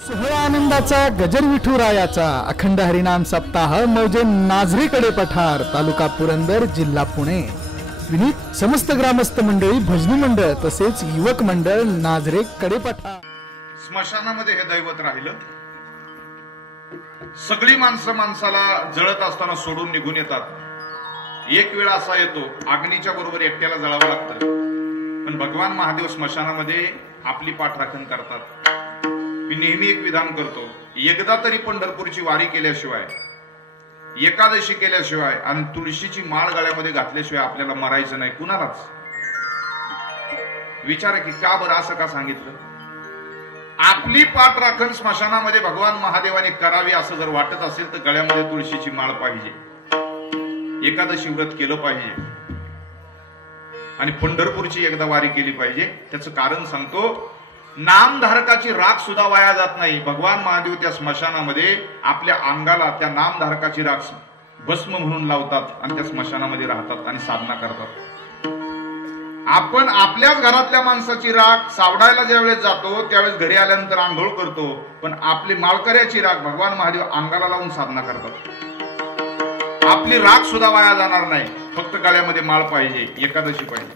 सोहळा आनंदाचा गजर विठुरायाचा अखंड हरिनाम सप्ताह मौजे नाझरेकडे पठार तालुका पुरंदर जिल्हा पुणे विनीत समस्त ग्रामस्थ मंडळी भजनी मंडळ तसेच युवक मंडळ नाझरेकडे पठार. स्मशानामध्ये हे दैवत राहिलं. सगळी माणसं माणसाला जळत असताना सोडून निघून येतात. एक वेळ असा येतो अग्नीच्या बरोबर एकट्याला जळावं लागतं, पण भगवान महादेव स्मशानामध्ये आपली पाठराखण करतात. मी नेहमी एक विधान करतो, एकदा तरी पंढरपूरची वारी केल्याशिवाय, एकादशी केल्याशिवाय आणि तुळशीची माळ गळ्यामध्ये घातल्याशिवाय आपल्याला मरायचं नाही कुणालाच. विचार की का बरं असं का सांगितलं? आपली पाठराखण स्मशानामध्ये भगवान महादेवाने करावी असं जर वाटत असेल तर गळ्यामध्ये तुळशीची माळ पाहिजे, एकादशी व्रत केलं पाहिजे आणि पंढरपूरची एकदा वारी केली पाहिजे. त्याचं कारण सांगतो, नामधारकाची राख सुद्धा वाया जात नाही. भगवान महादेव त्या स्मशानामध्ये आपल्या अंगाला त्या नामधारकाची राख भस्म म्हणून लावतात आणि त्या स्मशानामध्ये राहतात आणि साधना करतात. आपण आपल्याच घरातल्या माणसाची राख सावडायला ज्यावेळेस जातो त्यावेळेस घरी आल्यानंतर आंघोळ करतो, पण आपली माळकऱ्याची राख भगवान महादेव अंगाला लावून साधना करतात. आपली राख सुद्धा वाया जाणार नाही, फक्त गळ्यामध्ये माळ पाहिजे, एकादशी पाहिजे.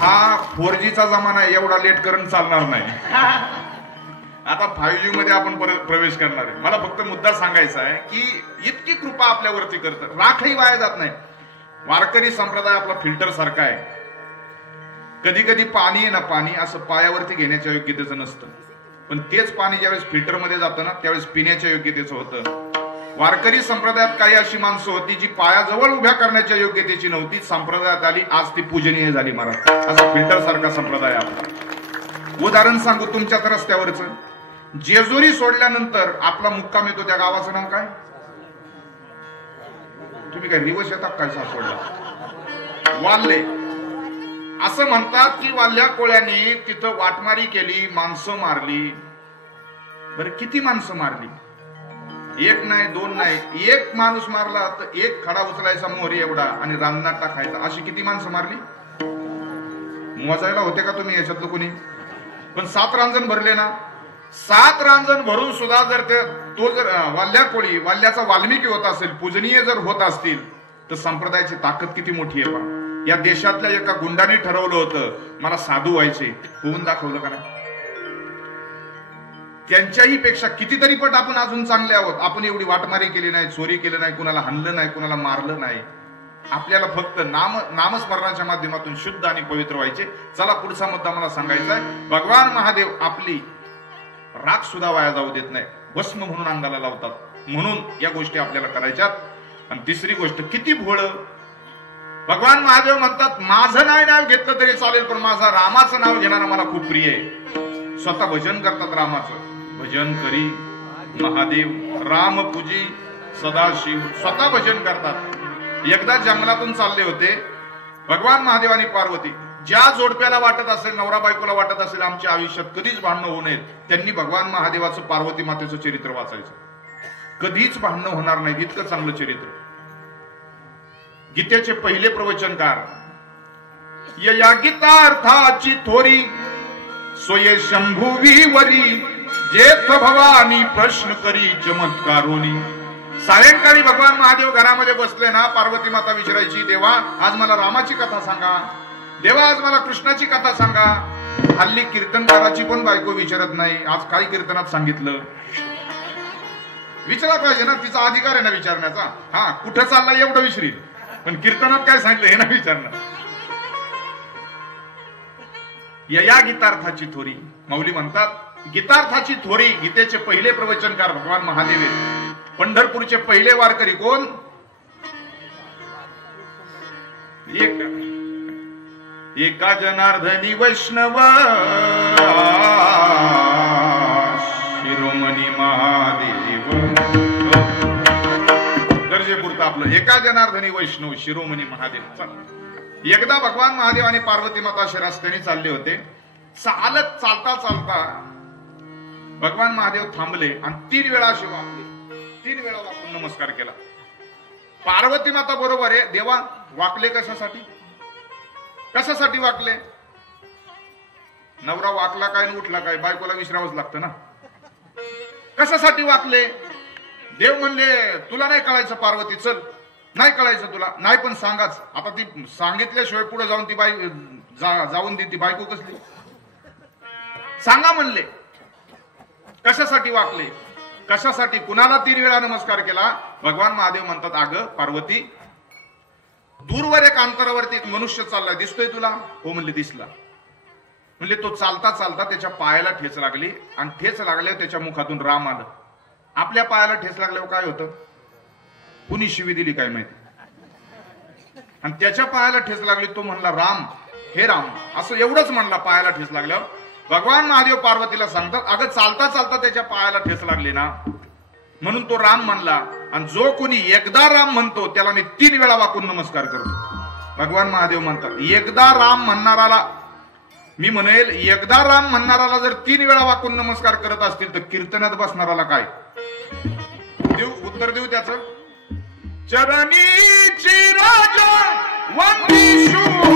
हा 4Gचा जमाना आहे, एवढा लेट करून चालणार नाही. आता 5G मध्ये आपण प्रवेश करणार आहे. मला फक्त मुद्दा सांगायचा आहे की इतकी कृपा आपल्यावरती करतात, राखही वाया जात नाही. वारकरी संप्रदाय आपला फिल्टर सारखा आहे. कधी कधी पाणी आहे ना, पाणी असं पायावरती घेण्याच्या योग्यतेचं नसतं, पण तेच पाणी ज्यावेळेस फिल्टर मध्ये जातं ना त्यावेळेस पिण्याच्या योग्यतेचं होतं. वारकरी संप्रदायात काही अशी माणसं होती जी पायाजवळ उभ्या करण्याच्या योग्यतेची नव्हती, संप्रदायात आली, आज ती पूजनीय झाली. महाराज असा फिल्टर सारखा संप्रदाय आपला. उदाहरण सांगू तुमच्याच रस्त्यावरच, जेजुरी सोडल्यानंतर आपला मुक्काम येतो त्या गावाचं नाव काय? तुम्ही काय रिवश येतात काय सासवडला? वाल्ले. असं म्हणतात की वाल्या कोळ्यांनी तिथं वाटमारी केली, माणसं मारली. बरं किती माणसं मारली? एक नाही, दोन नाही, एक माणूस मारला तर एक खडा उचलायचा मोहरी एवढा आणि रांजणात टाकायचा. अशी किती माणसं मारली? मोजायला होते का तुम्ही याच्यातलं कोणी? पण 7 रांजण भरले ना. 7 रांजण भरून सुद्धा जर तो जर वाल्या कोळी, वाल्याचा वाल्मिकी होत असेल, पूजनीय जर होत असतील तर संप्रदायाची ताकद किती मोठी आहे पहा. या देशातल्या एका गुंडाने ठरवलं होतं मला साधू व्हायचे, होऊन दाखवलं का नाही? त्यांच्याही पेक्षा कितीतरी पट आपण अजून चांगले आहोत. आपण एवढी वाटमारी केली नाही, चोरी केली नाही, कुणाला हाणलं नाही, कुणाला मारलं नाही. आपल्याला फक्त नामस्मरणाच्या माध्यमातून शुद्ध आणि पवित्र व्हायचे. चला पुढचा मुद्दा मला सांगायचा आहे. भगवान महादेव आपली राख सुद्धा वाया जाऊ देत नाही, भस्म म्हणून अंगाला लावतात. म्हणून या गोष्टी आपल्याला करायच्यात. आणि तिसरी गोष्ट, किती भोळ. भगवान महादेव म्हणतात माझं नाही नाव घेतलं तरी चालेल, पण माझा रामाचं नाव घेणारा मला खूप प्रिय आहे. स्वतः भजन करतात रामाचं. भजन करी महादेव राम पूजी सदाशिव, स्वतः भजन करतात. एकदा जंगलातून चालले होते भगवान महादेव आणि पार्वती. ज्या जोडप्याला वाटत असेल, नवरा बायकोला वाटत असेल आमच्या आयुष्यात कधीच भांडणं होऊ नयेत, त्यांनी भगवान महादेवाचं पार्वती मातेचं चरित्र वाचायचं. कधीच भांडणं होणार नाही, इतकं चांगलं चरित्र. गीतेचे पहिले प्रवचनकार, या गीतार्थाची थोरी सोये शंभुवी वरी, जेथ भवानी प्रश्न करी चमत्कारोनी. सायंकाळी भगवान महादेव घरामध्ये बसले ना, पार्वती माता विचारायची, देवा आज मला रामाची कथा सांगा, देवा आज मला कृष्णाची कथा सांगा. हल्ली कीर्तनकाराची पण बायको विचारत नाही, आज काय कीर्तनात सांगितलं. विचारा पाहिजे ना, तिचा अधिकार आहे ना विचारण्याचा. हा कुठं चालला एवढं विचारील, पण कीर्तनात काय सांगितलं हे ना विचारणार. या गीतार्थाची थोरी. माऊली म्हणतात गीतार्थाची थोरी. गीतेचे पहिले प्रवचनकार भगवान महादेव आहेत. पंढरपूरचे पहिले वारकरी कोण? एका जनार्दनी वैष्णव शिरोमणी महादेव. गरजेपुरतं आपलं एका जनार्दनी वैष्णव शिरोमणी महादेव. एकदा भगवान महादेव आणि पार्वती माता अशा रस्त्याने चालले होते. चालता चालता भगवान महादेव थांबले आणि 3 वेळा असे वाकले. 3 वेळा वाकून नमस्कार केला. पार्वती माता बरोबर आहे, देवा वाकले कशासाठी? कशासाठी वाकले? नवरा वाकला काय आणि उठला काय, बायकोला विसरावंच लागतं ना. कशासाठी वाकले? देव म्हणले तुला नाही कळायचं पार्वती, चल. नाही कळायचं तुला, नाही पण सांगाच. आता ती सांगितल्याशिवाय पुढे जाऊन ती जाऊन ती बायको कसली? सांगा म्हणले. कशासाठी वाकले, कशासाठी, कुणाला 3 वेळा नमस्कार केला? भगवान महादेव म्हणतात अगं पार्वती, दूरवर एक अंतरावरती एक मनुष्य चाललाय, दिसतोय तुला? हो म्हणले दिसला. म्हणले तो चालता चालता त्याच्या पायाला ठेच लागली आणि ठेच लागल्यावर त्याच्या मुखातून राम आलं. आपल्या पायाला ठेच लागल्यावर काय होतं? कुणी शिवी दिली काय माहिती. आणि त्याच्या पायाला ठेच लागली, तो म्हणला राम, हे राम, असं एवढंच म्हणला पायाला ठेच लागल्यावर. भगवान महादेव पार्वतीला सांगतात अगं चालता चालता त्याच्या पायाला ठेच लागली ना, म्हणून तो राम म्हणला. आणि जो कोणी एकदा राम म्हणतो त्याला मी 3 वेळा वाकून नमस्कार करतो. भगवान महादेव म्हणतात एकदा राम म्हणणाराला, मी म्हणेल एकदा राम म्हणणाराला जर 3 वेळा वाकून नमस्कार करत असतील तर कीर्तनात बसणाराला काय देऊ उत्तर देऊ त्याचं? चरणीची राजा वंदी शूळ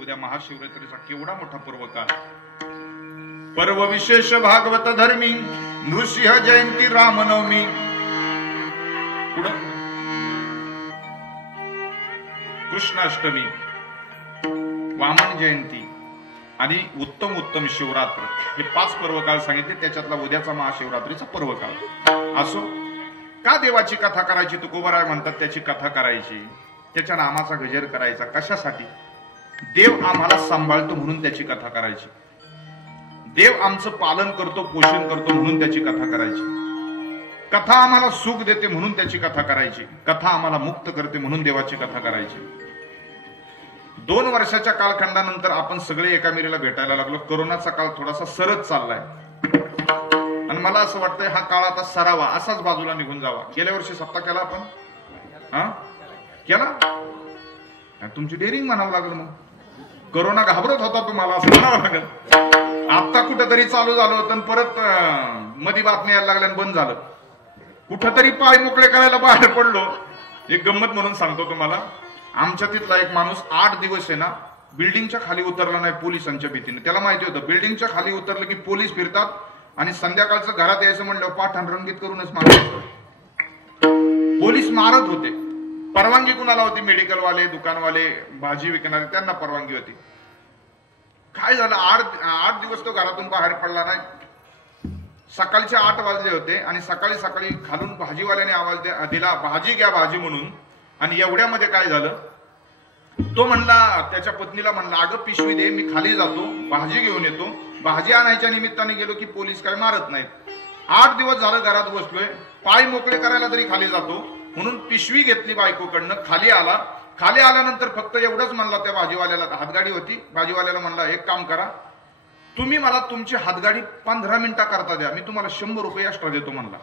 उद्या महाशिवरात्रीचा केवढा मोठा पर्व काळ. पर्व विशेष भागवत धर्मी, नृसिंह जयंती, रामनवमी, कृष्णाष्टमी, वामन जयंती आणि उत्तम उत्तम शिवरात्र, हे 5 पर्व काळ सांगितले. त्याच्यातला उद्याचा महाशिवरात्रीचा पर्व काळ असो. का देवाची कथा करायची? तुकोबाराय म्हणतात त्याची कथा करायची, त्याच्या नामाचा गजर करायचा. कशासाठी? देव आम्हाला सांभाळतो म्हणून त्याची कथा करायची. देव आमचं पालन करतो, पोषण करतो म्हणून त्याची कथा करायची. कथा आम्हाला सुख देते म्हणून त्याची कथा करायची. कथा आम्हाला मुक्त करते म्हणून देवाची कथा करायची. 2 वर्षाच्या कालखंडानंतर आपण सगळे एकामेरीला भेटायला लागलो. कोरोनाचा काळ थोडासा सरत चाललाय आणि मला असं वाटतंय हा काळ आता सरावा, असाच बाजूला निघून जावा. गेल्या वर्षी सप्ताह केला आपण, केला. तुमची डेअरिंग म्हणावं लागलं. मग कोरोना घाबरत होता तुम्हाला असं म्हणावं लागेल. आता कुठंतरी चालू झालं होतं परत मध्ये बातमी यायला लागल्या बंद झालं. कुठंतरी पाय मोकळे करायला बाहेर पडलो. एक गंमत म्हणून सांगतो तुम्हाला. आमच्या तिथला एक माणूस 8 दिवस आहे ना बिल्डिंगच्या खाली उतरला नाही पोलिसांच्या भीतीने. त्याला माहिती होतं बिल्डिंगच्या खाली उतरलं की पोलीस फिरतात आणि संध्याकाळचं घरात यायचं म्हणलं पाठाण रंगीत करूनच मारत. पोलीस मारत होते. परवानगी कुणाला होती? मेडिकलवाले, दुकानवाले, भाजी विकणारे, त्यांना परवानगी होती. काय झालं? 8 दिवस तो घरातून बाहेर पडला नाही. सकाळचे 8 वाजले होते आणि सकाळी सकाळी खालून भाजीवाल्याने आवाज दिला भाजी घ्या भाजी म्हणून. आणि एवढ्यामध्ये काय झालं? तो म्हणला त्याच्या पत्नीला म्हणला अगं पिशवी दे, मी खाली जातो भाजी घेऊन येतो. भाजी आणायच्या निमित्ताने गेलो की पोलीस काय मारत नाहीत. 8 दिवस झालं घरात बसलोय, पाय मोकळे करायला तरी खाली जातो म्हणून पिशवी घेतली बायकोकडनं, खाली आला. खाली आल्यानंतर फक्त एवढंच म्हणला त्या भाजीवाल्याला, हातगाडी होती, भाजीवाल्याला म्हणला एक काम करा, तुम्ही मला तुमची हातगाडी 15 मिनिटं करता द्या, मी तुम्हाला 100 रुपये एक्स्ट्रा देतो म्हणला.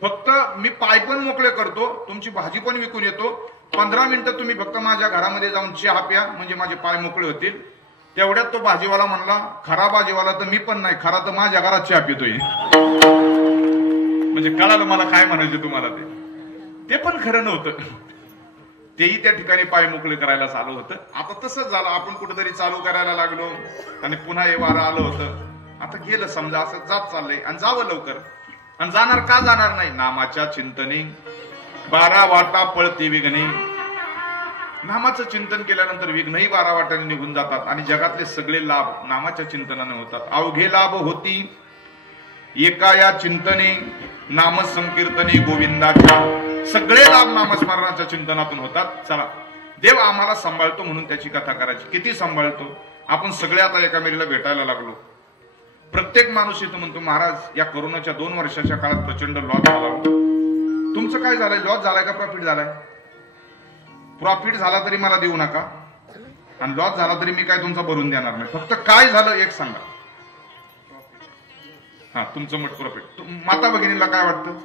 फक्त मी पाय पण मोकळे करतो, तुमची भाजी पण विकून येतो, 15 मिनिटं तुम्ही फक्त माझ्या घरामध्ये जाऊन चहा प्या म्हणजे माझे पाय मोकळे होतील. तेवढ्यात तो भाजीवाला म्हणला खरा भाजीवाला तर मी पण नाही, खरा तर माझ्या घरात चहा पितोय. म्हणजे कळालं मला काय म्हणायचं तुम्हाला. ते पण खरं नव्हतं. तेही त्या ठिकाणी पाय मोकळे करायला चालू होतं. आता तसंच झालं, आपण कुठेतरी चालू करायला लागलो आणि पुन्हा हे वारं आलं होतं. आता गेलं समजा असं जात चाललंय आणि जावं लवकर. आणि जाणार का जाणार नाही? नामाच्या चिंतनी 12 वाटा पळती विघ्ने. नामाचं चिंतन केल्यानंतर विघ्नही 12 वाटाने निघून जातात आणि जगातले सगळे लाभ नामाच्या चिंतनाने होतात. अवघे लाभ होती एका या चिंतने, नाम संकीर्तने गोविंदाच्या. सगळे लाभ नामस्मरणाच्या चिंतनातून होतात. चला, देव आम्हाला सांभाळतो म्हणून त्याची कथा करायची. किती सांभाळतो? आपण सगळे आता एकामेरीला भेटायला लागलो. प्रत्येक माणूस इथं म्हणतो, महाराज या कोरोनाच्या 2 वर्षाच्या काळात प्रचंड लॉस झाला. तुमचं काय झालंय? लॉस झालाय का प्रॉफिट झालाय? प्रॉफिट झाला तरी मला देऊ नका, आणि लॉस झाला तरी मी काय तुमचा भरून देणार नाही. फक्त काय झालं एक सांगा. हा, तुमचं मत प्रॉफिट. माता भगिनीला काय वाटतं?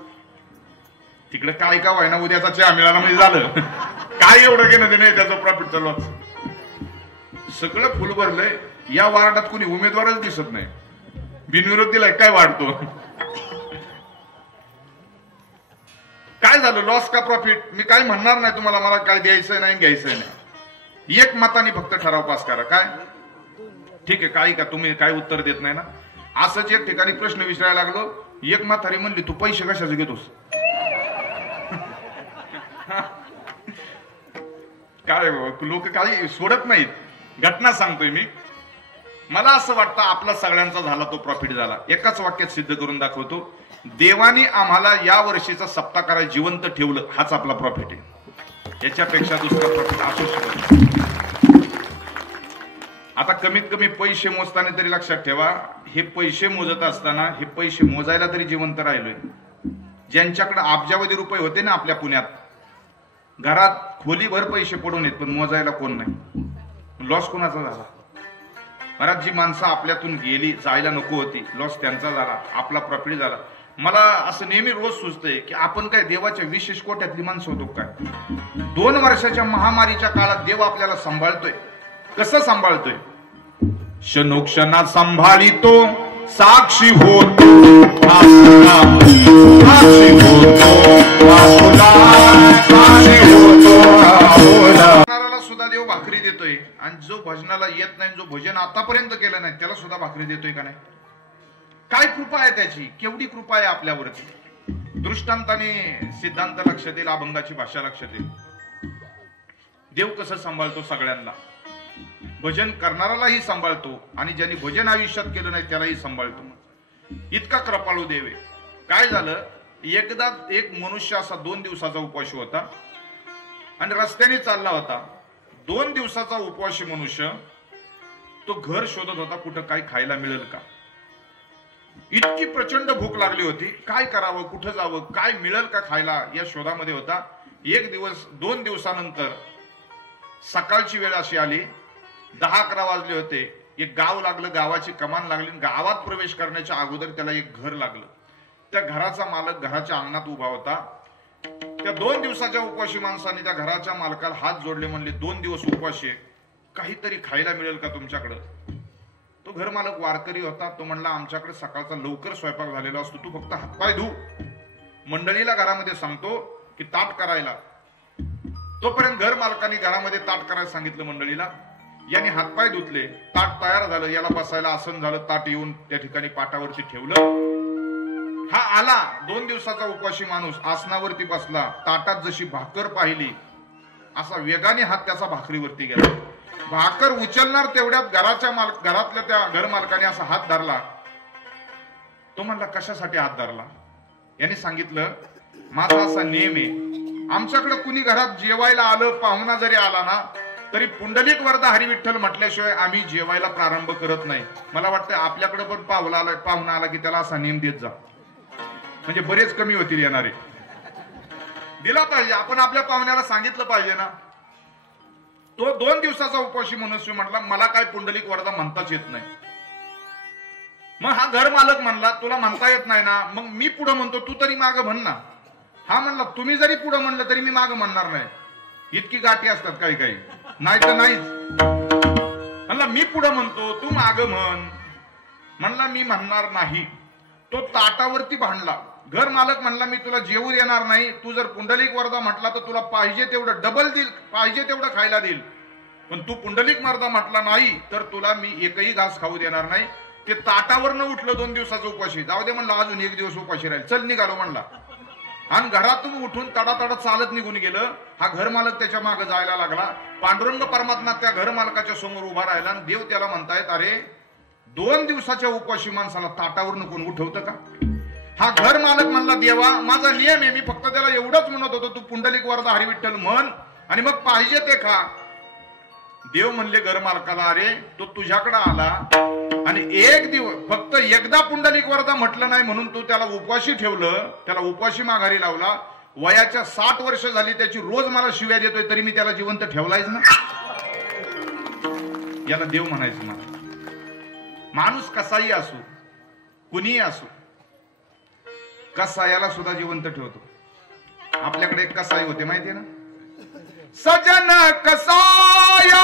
तिकडे काय का व्हायना, उद्याचा चहा मिळाला म्हणजे झालं. काय एवढं घेणं देणं त्याचं प्रॉफिटचा लॉस? सगळं फुल भरलंय. या वार्डात कोणी उमेदवारच दिसत नाही. बिनविरोध दिलाय, काय वाढतो? काय झालं? लॉस का प्रॉफिट? मी काय म्हणणार नाही तुम्हाला, मला काय द्यायचंय नाही घ्यायचंय नाही. एक मताने फक्त ठराव पास करा. काय ठीक आहे? काही का तुम्ही काय उत्तर देत नाही ना? असंच एक ठिकाणी प्रश्न विचारायला लागलो. एक म्हातारी म्हणली, तू पैसे कशाचे घेतोस? काय लोक काही सोडत नाहीत. घटना सांगतोय मी. मला असं वाटतं आपला सगळ्यांचा झाला तो प्रॉफिट झाला. एकाच वाक्यात सिद्ध करून दाखवतो. देवाने आम्हाला या वर्षीचा सप्ताह करायला जिवंत ठेवलं, हाच आपला प्रॉफिट आहे. याच्यापेक्षा दुसरा प्रॉफिट असू शकत नाही. आता कमीत कमी पैसे मोजताना तरी लक्षात ठेवा, हे पैसे मोजत असताना हे पैसे मोजायला तरी जिवंत राहिलोय. ज्यांच्याकडे अब्जावधी रुपये होते ना आपल्या पुण्यात, घरात खोलीभर पैसे पडून येत पण मोजायला कोण नाही. लॉस कोणाचा झाला? महाराज, जी माणसं आपल्यातून गेली, जायला नको होती, लॉस त्यांचा झाला, आपला प्रॉफिट झाला. मला असं नेहमी रोज सुचतंय की आपण काय देवाच्या विशेष कोट्यातली माणसं होतो काय? 2 वर्षाच्या महामारीच्या काळात देव आपल्याला सांभाळतोय. कसं सांभाळतोय? क्षणोक्षणात सांभाळितो, साक्षी होतो, सुद्धा देव भाकरी देतोय, आणि जो भजनाला येत नाही, जो भजन आतापर्यंत केलं नाही, त्याला सुद्धा भाकरी देतोय का नाही? काय कृपा आहे त्याची? केवढी कृपा आहे आपल्यावरती? दृष्टांताने सिद्धांत लक्षात येईल, अभंगाची भाषा लक्षात येईल. देव कसं सांभाळतो सगळ्यांना. भजन करणारालाही सांभाळतो, आणि ज्यांनी भजन आयुष्यात केलं नाही त्यालाही सांभाळतो. इतका कृपाळू देव आहे. काय झालं, एकदा एक मनुष्य असा 2 दिवसाचा उपवासी होता, आणि रस्त्याने चालला होता. 2 दिवसाचा उपवासी मनुष्य तो घर शोधत होता, कुठं काय खायला मिळेल का. इतकी प्रचंड भूक लागली होती. काय करावं, कुठं जावं, काय मिळेल का खायला, या शोधामध्ये होता. एक दिवस 2 दिवसानंतर सकाळची वेळ अशी आली, 10-11 वाजले होते. एक गाव लागलं, गावाची कमान लागली. गावात प्रवेश करण्याच्या अगोदर त्याला एक घर लागलं. त्या घराचा मालक घराच्या अंगणात उभा होता. त्या 2 दिवसाच्या उपवासी माणसाने त्या घराच्या मालकाला हात जोडले, म्हणले, 2 दिवस उपवासी आहे, काहीतरी खायला मिळेल का तुमच्याकडे? तो घर मालक वारकरी होता. तो म्हणला, आमच्याकडे सकाळचा लवकर स्वयंपाक झालेला असतो, तू फक्त हातपाय धु, मंडळीला घरामध्ये सांगतो की ताट करायला. तोपर्यंत घर मालकाने घरामध्ये ताट करायला सांगितलं मंडळीला. याने हातपाय धुतले, ताट तयार झालं, याला बसायला आसन झालं. ताट येऊन त्या ठिकाणी पाटावरती ठेवलं. हा आला 2 दिवसाचा उपवासी माणूस, आसनावरती बसला. ताटात जशी भाकर पाहिली, असा वेगाने हात त्याचा भाकरीवरती गेला. भाकर उचलणार तेवढ्यात घरातल्या त्या घर मालकाने असा हात धरला. तो म्हणला, कशासाठी हात धरला? याने सांगितलं, माझा असा नियम आहे, आमच्याकडे कुणी घरात जेवायला आलं, पाहुणा जरी आला ना, तरी पुंडलिक वरदा हरी विठ्ठल म्हटल्याशिवाय आम्ही जेवायला प्रारंभ करत नाही. मला वाटतं आपल्याकडे पण पाहुणा आला की त्याला असा नियम देत जा, म्हणजे बरेच कमी होतील येणारे. दिला पाहिजे, आपण आपल्या पाहुण्याला सांगितलं पाहिजे ना. तो 2 दिवसाचा उपवासी मनुष्य म्हटला, मला काय पुंडलिक वरदा म्हणताच येत नाही. मग हा घर मालक म्हणला, तुला म्हणता येत नाही ना, मग मी पुढे म्हणतो, तू तरी मागं म्हण ना. हा म्हणला, तुम्ही जरी पुढे म्हणलं तरी मी मागं म्हणणार नाही. इतकी गाठी असतात काही काही, नाही तर नाहीच. म्हणला, मी पुढे म्हणतो, तू मागं म्हण. म्हणला, मी म्हणणार नाही. तो ताटावरती भांडला. घर मालक म्हणला, मी तुला जेवू देणार नाही, तू जर पुंडलिक वरदा म्हटला तर तुला पाहिजे तेवढं डबल देईल, पाहिजे तेवढं खायला देईल, पण तू पुंडलिक वरदा म्हटला नाही तर तुला मी एकही घास खाऊ देणार नाही. ते ताटावरनं उठलं 2 दिवसाचं उपवासी. जाऊ दे म्हणलं, अजून 1 दिवस उपवासी राहील, चल निघालो म्हणला. आणि घरातून उठून तडातडा चालत निघून गेलं. हा घर मालक त्याच्या मागे जायला लागला. पांडुरंग परमात्मा त्या घर मालकाच्या समोर उभा राहिला, आणि देव त्याला म्हणतायत, अरे 2 दिवसाच्या उपवासी माणसाला ताटावरनं कोण उठवतं का? हा घर मालक म्हणला देवा माझा नियम आहे, मी फक्त त्याला एवढंच म्हणत होतो तू पुंडलिक वरदा हरी विठ्ठल म्हण आणि मग पाहिजे ते खा. देव म्हणले घर मालकाला अरे तो तुझ्याकडे आला आणि एक दिवस फक्त एकदा पुंडलिक वरदा म्हटलं नाही म्हणून तू त्याला उपवाशी ठेवलं, त्याला उपवाशी माघारी लावला. वयाच्या 60 वर्ष झाली त्याची रोज मला शिव्या देतोय तरी मी त्याला जिवंत ठेवलायच ना. याला देव म्हणायचं ना. माणूस कसाही असो कुणीही असो कसायाला सुद्धा जिवंत ठेवतो. आपल्याकडे एक कसाई होते माहितीये ना, सजन कसाया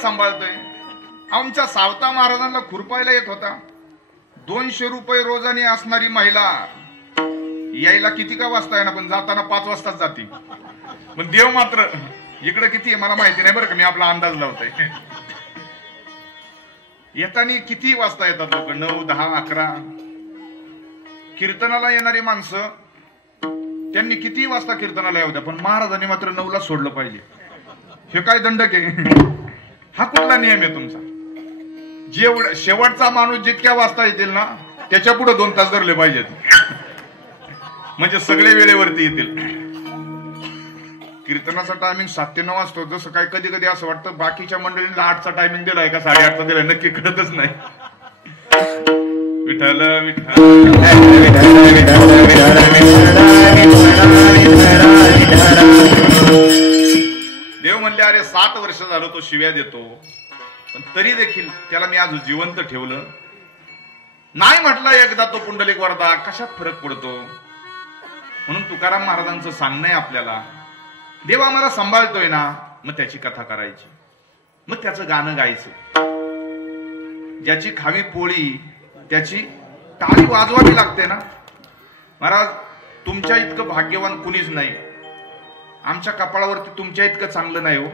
सांभाळतोय. आमच्या सावता महाराजांना खुरपायला येत होता. 200 रुपये रोजाने असणारी महिला यायला किती का वाजता ना पण जाताना 5 वाजताच जाते. पण देव मात्र इकडे किती आहे मला माहिती नाही बरं का, मी आपला अंदाज लावतोय. येताना किती वाजता येतात लोक, 9, 10, 11. कीर्तनाला येणारी माणसं त्यांनी किती वाजता कीर्तनाला येऊ द्या पण महाराजांनी मात्र 9ला सोडलं पाहिजे. हे काय दंडक आहे? हा कुठला नियम आहे तुमचा? जेवढा शेवटचा माणूस जितक्या वाजता येतील ना त्याच्या पुढे 2 तास धरले पाहिजेत म्हणजे सगळे वेळेवरती येतील. कीर्तनाचा टायमिंग 7 ते 9 असतो. जसं काय कधी कधी असं वाटतं बाकीच्या मंडळींना 8चा टायमिंग दिलाय का 8:30चा दिलाय नक्की कळतच नाही. विठ्ठल देव म्हणले अरे 7 वर्ष झालं तो शिव्या देतो पण तरी देखील त्याला मी आज जिवंत ठेवलं नाही. म्हटलं एकदा तो पुंडलिक वरदा कशात फरक पडतो. म्हणून तुकाराम महाराजांचं सांगणं आहे आपल्याला, देव आम्हाला सांभाळतोय ना मग त्याची कथा करायची, मग त्याचं गाणं गायचं. ज्याची खावी पोळी त्याची टाळी वाजवावी लागते ना. महाराज तुमच्या इतकं भाग्यवान कुणीच नाही. आमच्या कपाळावरती तुमच्या इतकं चांगलं नाही हो.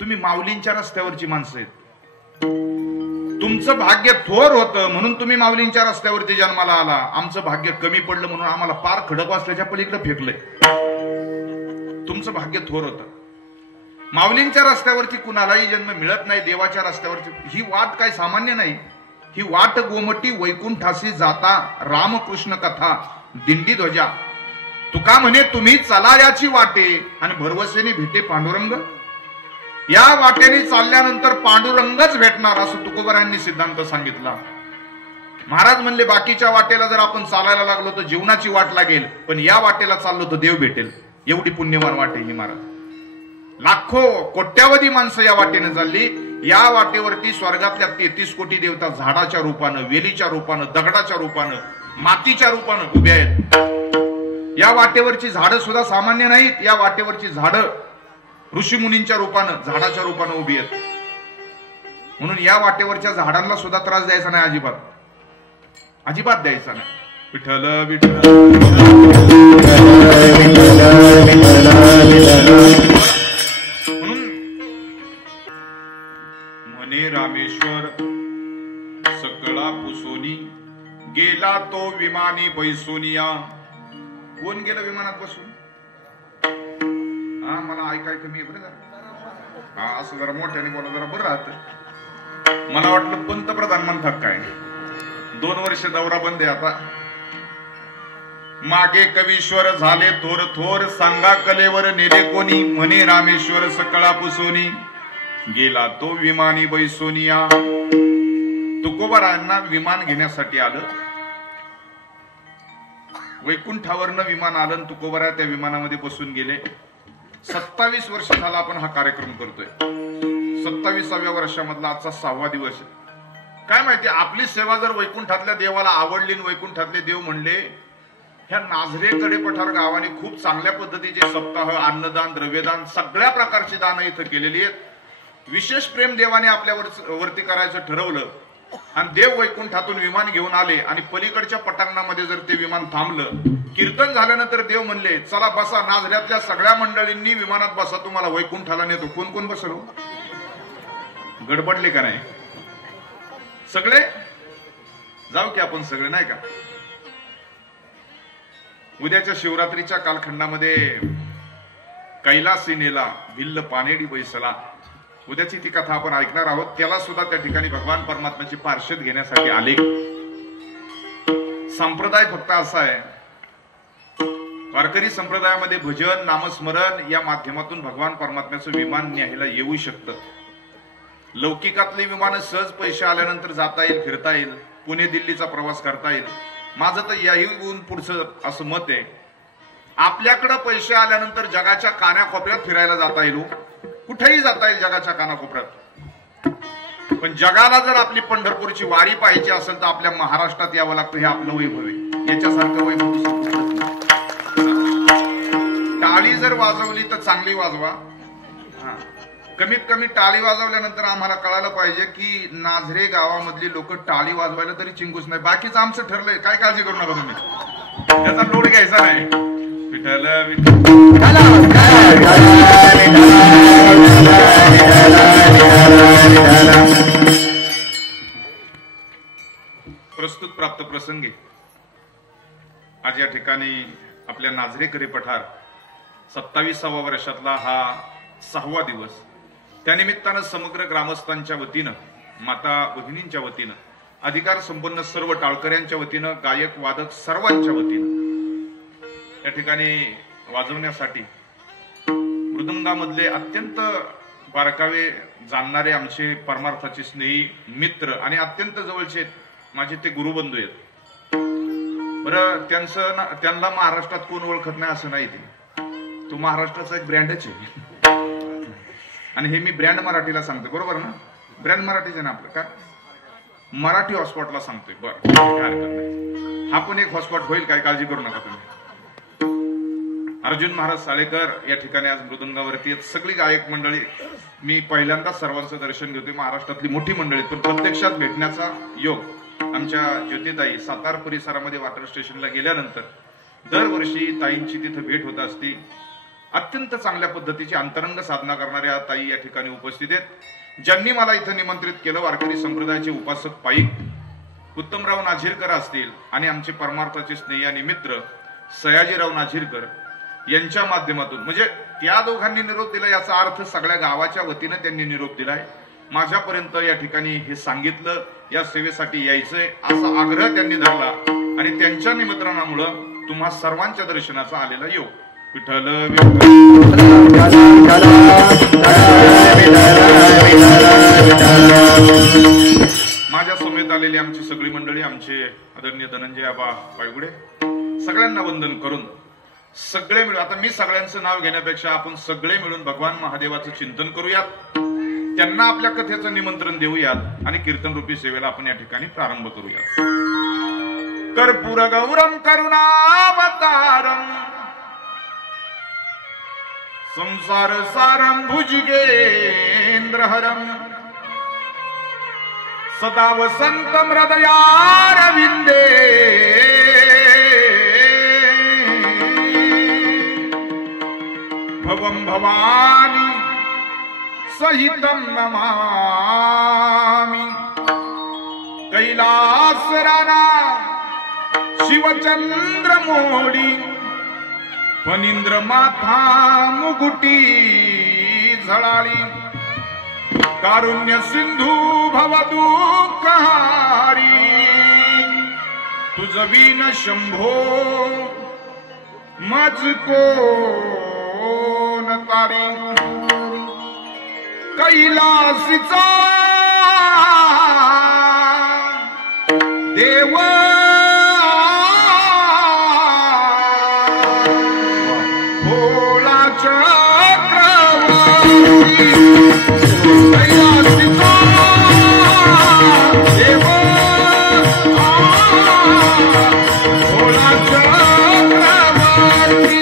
तुम्ही माऊलींच्या रस्त्यावरची माणसं आहेत. तुमचं भाग्य थोर होतं म्हणून तुम्ही माऊलींच्या रस्त्यावरती जन्माला आला. आमचं भाग्य कमी पडलं म्हणून आम्हाला पार खडकवासल्याच्या पलीकडे फेकलंय. तुमचं भाग्य थोर होतं. माऊलींच्या रस्त्यावरती कुणालाही जन्म मिळत नाही. देवाच्या रस्त्यावरती ही वाट काय सामान्य नाही. ही वाट गोमटी वैकुंठासी जाता रामकृष्ण कथा दिंडी ध्वजा. तुका म्हणे तुम्ही चला याची वाटे आणि भरवसेने भेटे पांडुरंग. या वाटेने चालल्यानंतर पांडुरंगच भेटणार असं तुकोबरायांनी सिद्धांत सांगितला. महाराज म्हणले बाकीच्या वाटेला जर आपण चालायला लागलो तर जीवनाची वाट लागेल पण या वाटेला चाललो तर देव भेटेल. एवढी पुण्यवान वाटे ही महाराज. लाखो कोट्यावधी माणसं या वाटेने चालली. या वाटेवरती स्वर्गातल्या 33 कोटी देवता झाडाच्या रूपानं, वेलीच्या रूपानं, दगडाच्या रूपानं, मातीच्या रूपानं उभ्या आहेत. या वाटेवरची झाडं सुद्धा सामान्य नाहीत. या वाटेवरची झाडं ऋषीमुनींच्या रूपानं, झाडाच्या रूपानं उभी आहेत. म्हणून या वाटेवरच्या झाडांना सुद्धा त्रास द्यायचा नाही. अजिबात अजिबात द्यायचा नाही. विठ्ठल विठ्ठल म्हणून तो विमानी बैसोनिया. कोण गेलं विमानात बसून? हा, मला ऐकाय कमी आहे बरं जरा. हा, असं जरा मोठ्याने बोला, जरा बरं राहत. मला वाटलं पंतप्रधान म्हणतात काय. 2 वर्ष दौरा बंद आहे आता. मागे कवीश्वर झाले थोर थोर, सांगा कलेवर नेले कोणी, म्हणे रामेश्वर सकळा पुसोनी, गेला तो विमानी बैसोनिया. तुकोबारायांना विमान घेण्यासाठी आलं. वैकुंठावरनं विमान आलं, तुकोबारा त्या विमानामध्ये बसून गेले. 27 वर्ष झाला आपण हा कार्यक्रम करतोय. 27व्या वर्षामधला आजचा 6वा दिवस. काय माहिती, आपली सेवा जर वैकुंठातल्या देवाला आवडली, वैकुंठातले देव म्हणले ह्या नाझरे पठार गावाने खूप चांगल्या पद्धतीचे सप्ताह, अन्नदान, द्रव्यदान, सगळ्या प्रकारची दानं इथं केलेली आहेत. विशेष प्रेम देवाने आपल्यावर वरती करायचं ठरवलं आणि देव वैकुंठातून विमान घेऊन आले आणि पलीकडच्या पटांगणामध्ये जर ते विमान थांबलं, कीर्तन झाल्यानंतर देव म्हणले चला बसा, नाझऱ्यातल्या सगळ्या मंडळींनी विमानात बसा, तुम्हाला वैकुंठाला नेतो. कोण कोण बसलो? गडबडले का नाही सगळे? जाऊ की आपण सगळे, नाही का? उद्याच्या शिवरात्रीच्या कालखंडामध्ये कैलासी नेला भिल्ल पानेडी बैसला, उद्याची ती कथा आपण ऐकणार आहोत. त्याला सुद्धा त्या ठिकाणी भगवान परमात्म्याची पार्षद घेण्यासाठी आले. संप्रदाय फक्त असा आहे, वारकरी संप्रदायामध्ये भजन, नामस्मरण या माध्यमातून भगवान परमात्म्याचं विमान न्यायला येऊ शकतं. लौकिकातली विमानं सहज पैसे आल्यानंतर जाता येईल, फिरता येईल, पुणे दिल्लीचा प्रवास करता येईल. माझं तर याही पुढचं असं मत आहे, आपल्याकडं पैसे आल्यानंतर जगाच्या कानाकोपऱ्यात फिरायला जाता येईल, कुठेही जाता येईल जगाच्या कानाकोपऱ्यात. पण जगाला जर आपली पंढरपूरची वारी पाहायची असेल तर आपल्या महाराष्ट्रात यावं लागतं. हे आपलं वैभव आहे, याच्यासारखं वैभव. टाळी जर वाजवली तर चांगली वाजवा. कमीत कमी टाळी वाजवल्यानंतर आम्हाला कळालं पाहिजे की नाझरे गावामधली लोक टाळी वाजवायला तरी चिंगूस नाही. बाकीचं आमचं ठरलंय, काय काळजी करू नका तुम्ही, त्याचा लोड घ्यायचा नाही. विठ्ठल प्रस्तुत प्राप्त प्रसंगी आज या ठिकाणी आपल्या नाझरे पठार 27व्या वर्षातला हा 6वा दिवस. त्यानिमित्तानं समग्र ग्रामस्थांच्या वतीनं, माता भगिनींच्या वतीनं, अधिकार संपन्न सर्व टाळकऱ्यांच्या वतीनं, गायक वादक सर्वांच्या वतीनं या ठिकाणी वाजवण्यासाठी मृदंगामधले अत्यंत बारकावे जाणणारे आमचे परमार्थाचे स्नेही मित्र आणि अत्यंत जवळचे माझे ते गुरुबंधू आहेत. बरं, त्यांना महाराष्ट्रात कोण ओळखत नाही असं नाही, तो महाराष्ट्राचा एक ब्रँडच आहे. आणि हे मी ब्रँड मराठीला सांगतोय, बरोबर ना? ब्रँड मराठीच आहे ना आपलं, का मराठी हॉटस्पॉटला सांगतोय. बरं, काय हरकत नाही, हा पण एक हॉटस्पॉट होईल, काय काळजी करू नका तुम्ही. अर्जुन महाराज साळेकर या ठिकाणी आज मृदंगावरती आहेत. सगळी गायक मंडळी, मी पहिल्यांदा सर्वांचं दर्शन घेतोय. महाराष्ट्रातली मोठी मंडळी, पण प्रत्यक्षात भेटण्याचा योग आमच्या ज्योतिताई सातार परिसरामध्ये वॉटर स्टेशनला गेल्यानंतर दरवर्षी ताईंची तिथे भेट होत असती. अत्यंत चांगल्या पद्धतीची अंतरंग साधना करणाऱ्या ताई या ठिकाणी उपस्थित आहेत. ज्यांनी मला इथं निमंत्रित केलं, वारकरी संप्रदायाचे उपासक पाईक उत्तमराव नाझिरकर असतील आणि आमचे परमार्थाचे स्नेही आणि मित्र सयाजीराव नाझिरकर यांच्या माध्यमातून, म्हणजे त्या दोघांनी निरोप दिला याचा अर्थ सगळ्या गावाच्या वतीनं त्यांनी निरोप दिलाय. माझ्यापर्यंत या ठिकाणी हे सांगितलं, या सेवेसाठी यायचंय असा आग्रह त्यांनी धरला आणि त्यांच्या निमंत्रणामुळं तुम्हा सर्वांच्या दर्शनाचा आलेला योग. विठ्ठल माझ्या समेत आलेली आमची सगळी मंडळी, आमचे आदरणीय धनंजय आबा पायगुडे, सगळ्यांना वंदन करून सगळे मिळून, आता मी सगळ्यांचं नाव घेण्यापेक्षा आपण सगळे मिळून भगवान महादेवाचं चिंतन करूयात, त्यांना आपल्या कथेचं निमंत्रण देऊयात आणि कीर्तन रूपी सेवेला आपण या ठिकाणी प्रारंभ करूयात. कर्पूर गौरम करुणावतारम संसार सारम भुजगेंद्रहरम सदा वसंतम हृदयारविंदे भवम भवानी सहितम नमामि. कैलास राना शिवचंद्र मोडी फणींद्र माथा मुकुटी झळाळी कारुण्य सिंधू भवदुःखहारी तुझ विन शंभो मज कोण तारी कैलासीचा देव भोळा चक्रवर्ती कैलासीचा देव भोळा चक्रवर्ती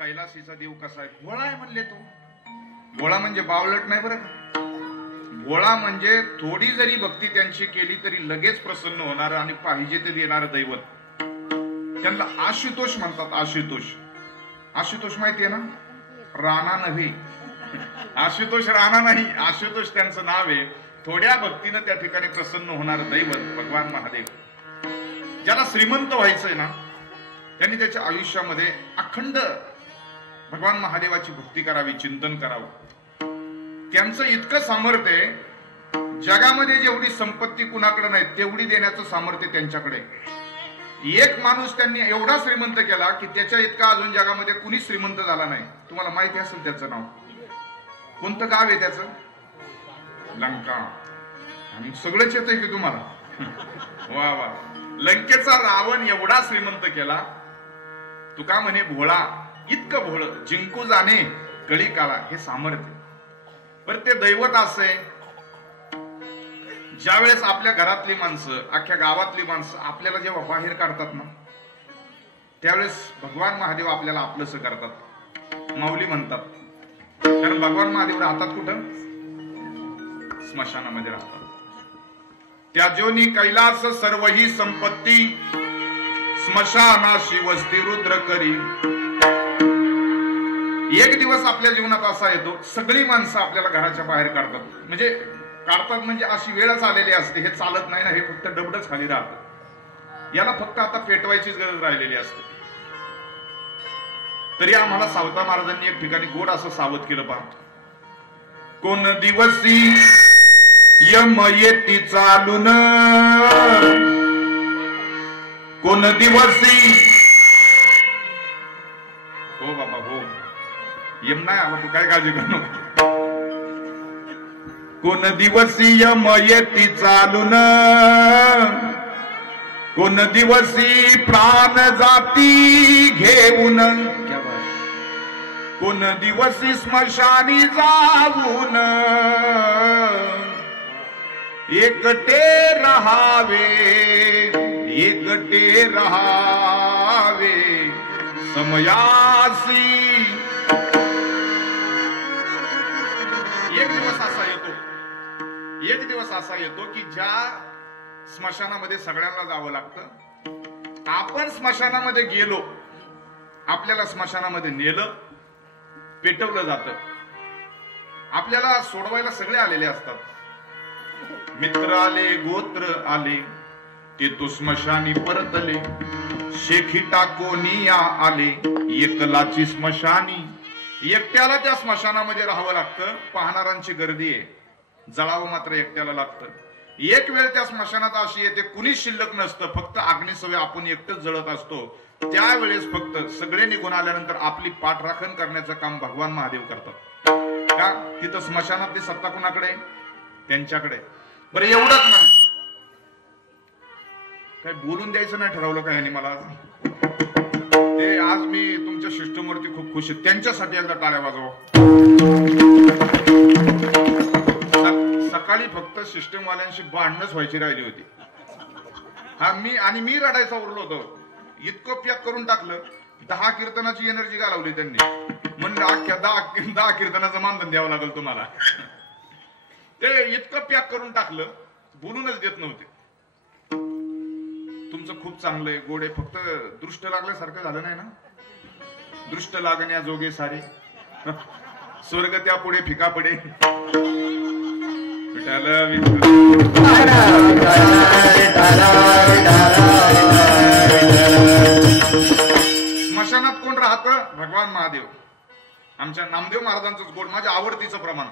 कैलासीचा देव कसा आहे? भोळा आहे म्हणले तू. भोळा म्हणजे बावलट नाही बरं. भोळा म्हणजे थोडी जरी भक्ती त्यांची केली तरी लगेच प्रसन्न होणार आणि पाहिजे ते देणार दैवत. त्यांना आशुतोष म्हणतात. आशुतोष. आशुतोष माहितीये ना? राणा नव्हे. आशुतोष राणा नाही. आशुतोष त्यांचं नाव आहे. थोड्या भक्तीनं त्या ठिकाणी प्रसन्न होणार दैवत भगवान महादेव. ज्याला श्रीमंत व्हायचंय ना त्यांनी त्याच्या आयुष्यामध्ये अखंड भगवान महादेवाची भक्ती करावी, चिंतन करावं. त्यांचं इतकं सामर्थ्य आहे, जगामध्ये जेवढी संपत्ती कुणाकडे नाही तेवढी देण्याचं सामर्थ्य त्यांच्याकडे. एक माणूस त्यांनी एवढा श्रीमंत केला की त्याच्या इतका अजून जगामध्ये कुणी श्रीमंत झाला नाही. तुम्हाला माहिती असेल त्याचं नाव. कोणतं गाव आहे त्याचं? लंका. आणि सगळंच येतंय की तुम्हाला? वा वा. लंकेचा रावण एवढा श्रीमंत केला. तुका म्हणे भोळा, इतकं भोळ जिंकू जाणे कळी काला, हे सामर्थ्य. पर ते दैवत असे ज्या वेळेस आपल्या घरातली माणसं, अख्ख्या गावातली माणसं आपल्याला जेव्हा बाहेर काढतात ना त्यावेळेस भगवान महादेव आपल्याला आपलंसं करतात, माऊली म्हणतात. कारण भगवान महादेव राहतात कुठं? स्मशानामध्ये राहतात. त्याजोनी कैलास सर्व ही संपत्ती, स्मशानाशी वस्ती रुद्र करी. एक दिवस आपल्या जीवनात असा येतो, सगळी माणसं आपल्याला घराच्या बाहेर काढतात. म्हणजे अशी वेळच आलेली असते. हे चालत नाही ना, हे फक्त डबडच खाली राहतं. याला फक्त आता पेटवायचीच गरज राहिलेली असते. तरी आम्हाला सावता महाराजांनी एक ठिकाणी गोड असं सावध केलं. पाहतो कोण दिवसी यम येती चालून, कोण दिवसी. हो बाबा हो, यम नाही आला, तू काय काळजी करू नको. कोण दिवसी यम येती चालून, कोण दिवसी प्राण जाती घेऊन, कोण दिवसी स्मशानी जाऊन एकटे रहावे, एकटे रहावे समयासी. एक दिवस असा येतो, एक दिवस असा येतो की ज्या स्मशानामध्ये सगळ्यांना जावं लागतं. आपण स्मशानामध्ये गेलो, आपल्याला स्मशानामध्ये नेलं, पेटवलं जातं. आपल्याला सोडवायला सगळे आलेले असतात. मित्र आले, गोत्र आले, ते तो स्मशानी परतले. शेखी टाकोनिया आले, एकलाची स्मशानी. एकट्याला त्या स्मशानामध्ये राहावं लागतं. पाहणाऱ्यांची गर्दी आहे, जळावं मात्र एकट्याला लागतं. एक वेळ त्या स्मशानात अशी येते, कुणीच शिल्लक नसतं, फक्त अग्निसवे आपण एकटंच जळत असतो. त्यावेळेस फक्त सगळे निघून आल्यानंतर आपली पाठराखण करण्याचं काम भगवान महादेव करतात. का? तिथं स्मशानातली सत्ता कुणाकडे? त्यांच्याकडे. बरं एवढंच नाही, काय बोलून द्यायचं नाही ठरवलं का ह्यानी मला? ते आज मी तुमच्या शिष्टमूर्ती खूप खुश आहे, त्यांच्यासाठी एकदा टाळ्या वाजवा. सकाळी फक्त सिस्टमवाल्यांशी भांडणच व्हायची राहिली होती. हा मी रडायचा उरलो होतो. इतकं पॅक करून टाकलं, 10 कीर्तनाची एनर्जी घालवली त्यांनी. म्हणजे अख्ख्या 10 कीर्तनाचं मानधन द्यावं लागेल तुम्हाला. ते इतकं पॅक करून टाकलं, बोलूनच देत नव्हते. तुमचं खूप चांगलंय, गोड आहे, फक्त दृष्ट लागल्यासारखं झालं नाही ना? दृष्ट लागण्या जोगे सारे, स्वर्ग त्या पुढे फिका पडे. स्मशानात कोण राहतं? भगवान महादेव. आमच्या नामदेव महाराजांचं गोड माझ्या आवडतीचं प्रमाण.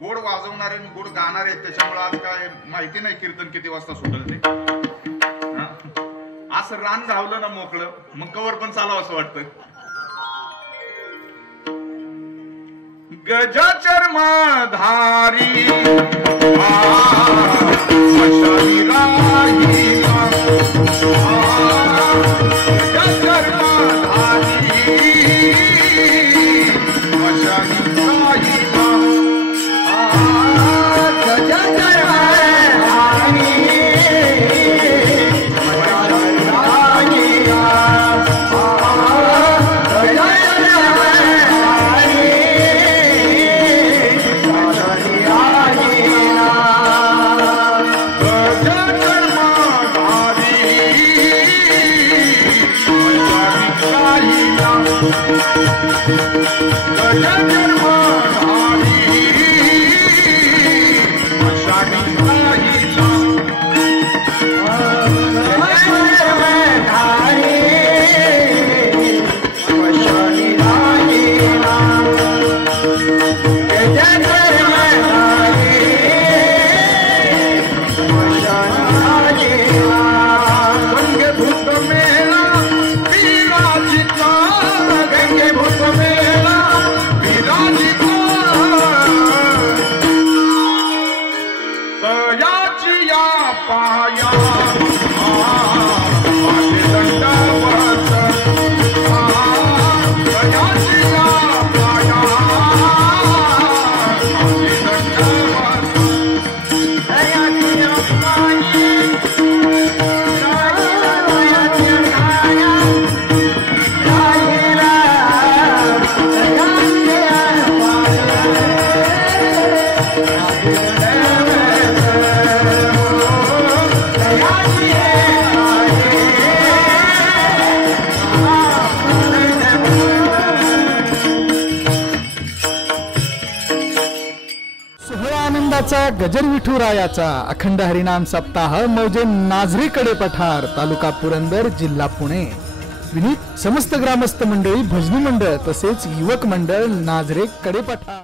गोड वाजवणारे, गोड गाणारे, त्याच्यामुळे आज काय माहिती नाही कीर्तन किती वाजता सुटल ते. असं रान धावलं ना मोकळं, मग कवर पण चालावं असं वाटतं. गजचर्मधारी गजर विठुरायाचा अखंड हरिनाम सप्ताह मौजे नाझरीकडे पठार, तालुका पुरंदर, जिल्हा पुणे. विनीत समस्त ग्रामस्थ मंडळी, भजनी मंडळ तसेच युवक मंडळ नाझरे कडे पठार.